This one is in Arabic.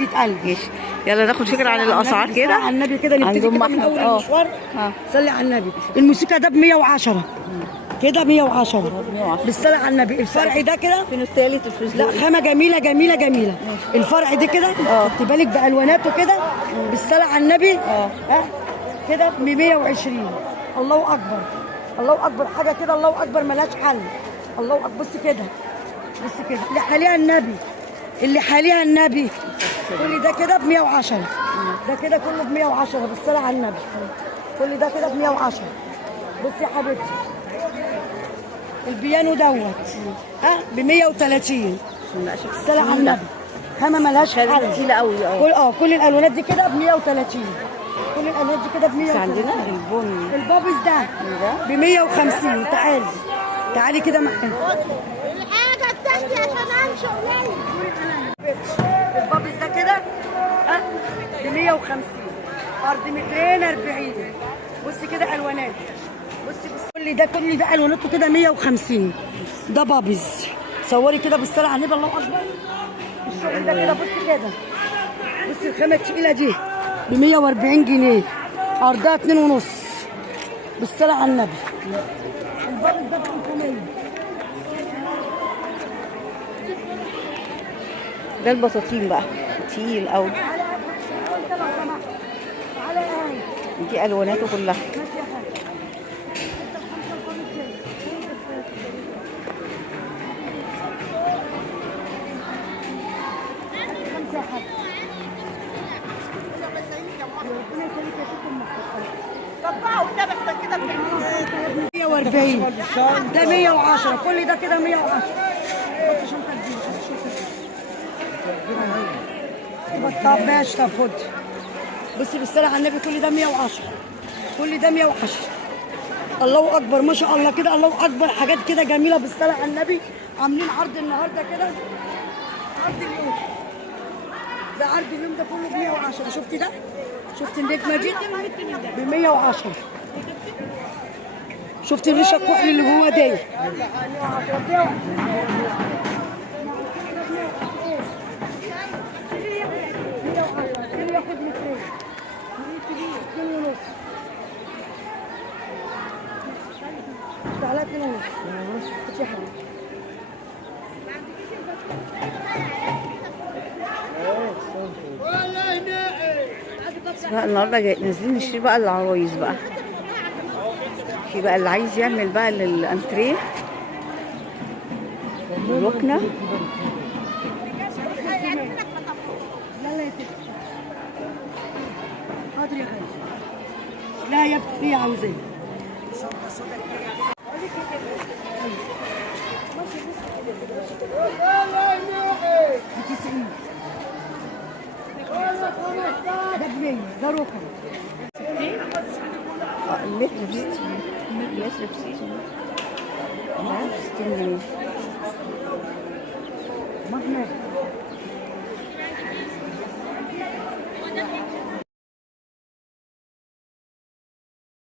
بيتقال. ماشي، يلا ناخد فكره عن الاسعار كده. على النبي كده نبتدي كده من اول المشوار. صلي على النبي. الموسيقى ده ب 110 كده، 110 بالصلاه على النبي. الفرع ده كده فين التالت الفلوس؟ لا خامه جميله جميله جميله. الفرع ده كده خدي بالك بالواناته كده بالصلاه على النبي. كده ب 120. الله اكبر الله اكبر، حاجه كده الله اكبر ملهاش حل. الله اكبر. بص كده بص كده اللي حاليها النبي، اللي حاليها النبي. كل ده كده ب 110. ده كده كله ب 110 بالصلاه على النبي. كل ده كده ب 110. بصي يا حبيبتي البيانو دوت ب 130 بالصلاه على النبي. خامه ملهاش حل، تقيله قوي. كل الالوانات دي كده ب 130. كل الالوانات دي كده ب 130. عندنا البني البابس ده ب 150. تعالي كده معايا. الحاجة بتاعتي عشان امشي قليل. البابس ده كده ب 150. ارض مترين 40. بصي كده الوانات. بصي كل ده الواناته كده 150. ده بابس. صوري كده بالصلاه على النبي. الله اكبر. الشغل ده كده بصي كده. بصي الخامه التقيله دي ب 140 جنيه. عرضها 2.5 بالصلاه على النبي. البابس ده ب 500. ده البطاطين بقى تقيل قوي. دي الواناته كلها. طبعا والنبي احسن كده ب 140. ده 110. كل ده كده 110. طب ماشي. طب خد. بصي بالصلاه على النبي كل ده 110. كل ده 110. الله اكبر ما شاء الله كده. الله اكبر. حاجات كده جميله بالصلاه على النبي. عاملين عرض النهارده كده. عرض اليوم ده، عرض اليوم ده كله ب 110. شفتي ده؟ شفتي النجمه دي ب 110. شفتي الريشه الكحل اللي جوه دي بقى النهارده نازلين نشتري بقى العرايس بقى. في بقى اللي عايز يعمل بقى للانتريه الركنه. لا يا ستي حاضر يا حاجه. لا يا ابني عاوزاه. ده جنيه. ده ركن. المتر ب 60. المتر ب 60. لا ب 60 جنيه. ما احنا